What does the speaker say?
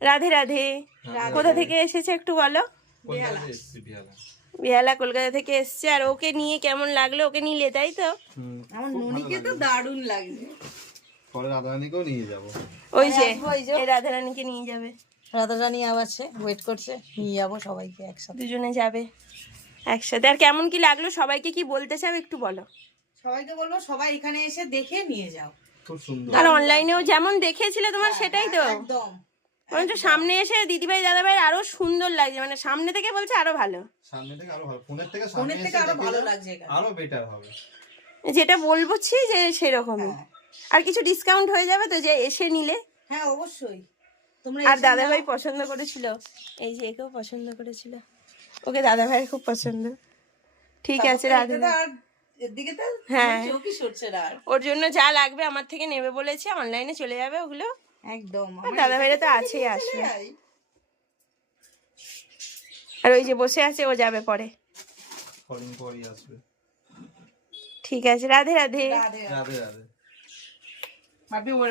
রাধে রাধে। কোথা থেকে এসেছে একটু বলো? বিহালা কলকাতা থেকে এসছে। আর ওকে নিয়ে কেমন লাগলো? ওকে নিলে তাই তো? আমার ননিকে তো দারুণ লাগছে। পরে রাধারানীকেও নিয়ে যাব। ওই যে এই রাধারানীকে নিয়ে যাবে। রাধারানী আবার ওয়েট করছে, নিয়ে যাবো সবাইকে একসাথে। দুজনে যাবে একসাথে। আর কেমন কি লাগলো সবাইকে কি বলতে চাও একটু বলো? সবাইকে বলবো সবাই এখানে এসে দেখে নিয়ে যাও। খুব সুন্দর। আর অনলাইনেও যেমন দেখেছিলে তোমার সেটাই তো? একদম বরঞ্চ সামনে এসে দিদিভাই দাদাভাই আরো সুন্দর লাগছে, মানে সামনে থেকে বলছে আরো ভালো। সামনে থেকে আরো ভালো, ফোনের থেকে সামনে ফোনের থেকে এসে আরো দেখে ভালো যাও, লাগছে এখানে। আরো বেটার হবে। যেটা বলছি যে সেরকমই। আর কিছু ডিসকাউন্ট হয়ে যাবে তো যে এসে নিলে? হ্যাঁ অবশ্যই। তোমরা আর এসে দাদাভাই নাও। পছন্দ করেছিল, এই যে একেও পছন্দ করেছিল, ওকে দাদাভাইয়ের খুব পছন্দ। ঠিক আছে রাধে। এটাতে আর এদিকে তো হ্যাঁ। চোখই সরছে না আর। ওর জন্য যা লাগবে আমার থেকে নেবে বলেছে, অনলাইনে চলে যাবে ওগুলো। একদম আর দাদাভাইরা তো আছেই, আসবে। আর ওই যে বসে আছে ও যাবে পরে। কলিং পরই আসবে। ঠিক আছে রাধে রাধে। রাধে রাধে রাধে। ভাবি ওরকম